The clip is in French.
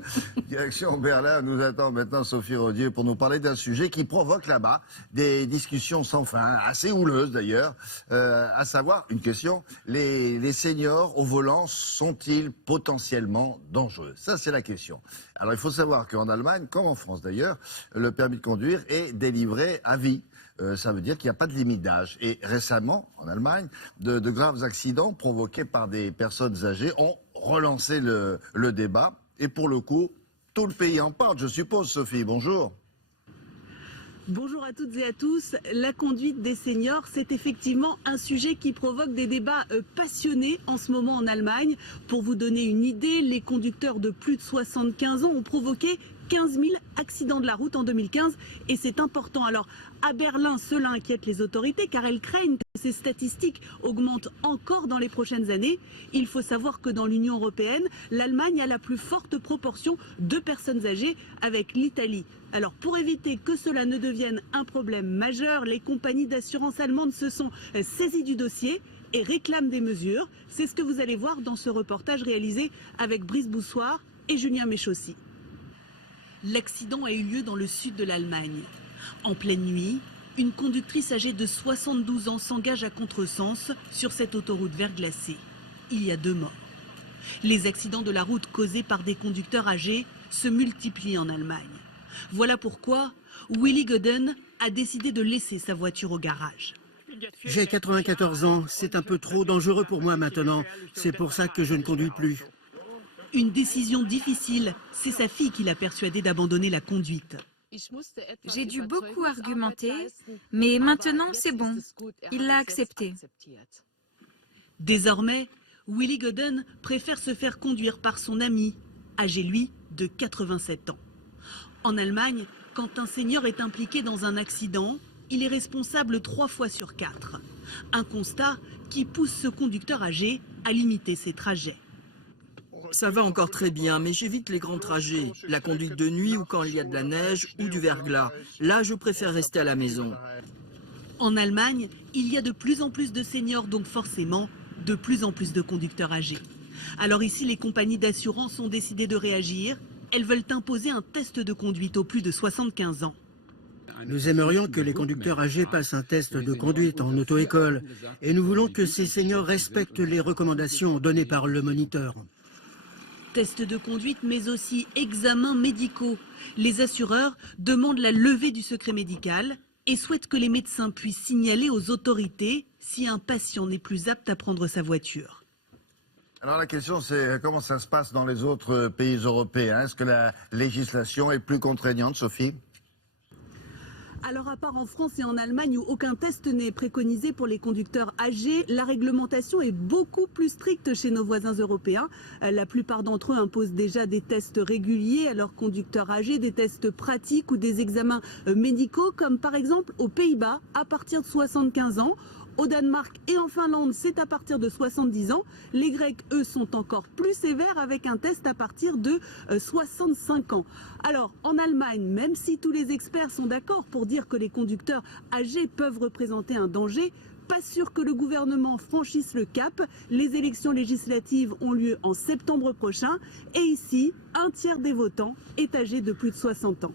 fois. Direction Berlin, nous attend maintenant Sophie Rodier pour nous parler d'un sujet qui provoque là-bas des discussions sans fin, assez houleuses d'ailleurs, à savoir une question, les seniors au volant sont-ils potentiellement dangereux? Ça c'est la question. Alors il faut savoir qu'en Allemagne, comme en France d'ailleurs, le permis de conduire est délivré à vie. Ça veut dire qu'il n'y a pas de limite d'âge. Et récemment, en Allemagne, de graves accidents provoqués par des personnes âgées ont relancé le débat. Et pour le coup, tout le pays en parle, je suppose, Sophie. Bonjour. Bonjour à toutes et à tous. La conduite des seniors, c'est effectivement un sujet qui provoque des débats passionnés en ce moment en Allemagne. Pour vous donner une idée, les conducteurs de plus de 75 ans ont provoqué 15 000 accidents de la route en 2015 et c'est important. Alors à Berlin, cela inquiète les autorités car elles craignent que ces statistiques augmentent encore dans les prochaines années. Il faut savoir que dans l'Union européenne, l'Allemagne a la plus forte proportion de personnes âgées avec l'Italie. Alors pour éviter que cela ne devienne un problème majeur, les compagnies d'assurance allemandes se sont saisies du dossier et réclament des mesures. C'est ce que vous allez voir dans ce reportage réalisé avec Brice Boussoir et Julien Méchaussy. L'accident a eu lieu dans le sud de l'Allemagne. En pleine nuit, une conductrice âgée de 72 ans s'engage à contresens sur cette autoroute verglacée. Il y a 2 morts. Les accidents de la route causés par des conducteurs âgés se multiplient en Allemagne. Voilà pourquoi Willy Godden a décidé de laisser sa voiture au garage. J'ai 94 ans, c'est un peu trop dangereux pour moi maintenant. C'est pour ça que je ne conduis plus. Une décision difficile, c'est sa fille qui l'a persuadé d'abandonner la conduite. J'ai dû beaucoup argumenter, mais maintenant c'est bon. Il l'a accepté. Désormais, Willy Godden préfère se faire conduire par son ami, âgé lui de 87 ans. En Allemagne, quand un senior est impliqué dans un accident, il est responsable 3 fois sur 4. Un constat qui pousse ce conducteur âgé à limiter ses trajets. Ça va encore très bien, mais j'évite les grands trajets, la conduite de nuit ou quand il y a de la neige ou du verglas. Là, je préfère rester à la maison. En Allemagne, il y a de plus en plus de seniors, donc forcément de plus en plus de conducteurs âgés. Alors ici, les compagnies d'assurance ont décidé de réagir. Elles veulent imposer un test de conduite aux plus de 75 ans. Nous aimerions que les conducteurs âgés passent un test de conduite en auto-école. Et nous voulons que ces seniors respectent les recommandations données par le moniteur. Tests de conduite, mais aussi examens médicaux. Les assureurs demandent la levée du secret médical et souhaitent que les médecins puissent signaler aux autorités si un patient n'est plus apte à prendre sa voiture. Alors la question c'est comment ça se passe dans les autres pays européens? Est-ce que la législation est plus contraignante, Sophie? Alors à part en France et en Allemagne où aucun test n'est préconisé pour les conducteurs âgés, la réglementation est beaucoup plus stricte chez nos voisins européens. La plupart d'entre eux imposent déjà des tests réguliers à leurs conducteurs âgés, des tests pratiques ou des examens médicaux comme par exemple aux Pays-Bas à partir de 75 ans. Au Danemark et en Finlande, c'est à partir de 70 ans. Les Grecs, eux, sont encore plus sévères avec un test à partir de 65 ans. Alors, en Allemagne, même si tous les experts sont d'accord pour dire que les conducteurs âgés peuvent représenter un danger, pas sûr que le gouvernement franchisse le cap. Les élections législatives ont lieu en septembre prochain. Et ici, un tiers des votants est âgé de plus de 60 ans.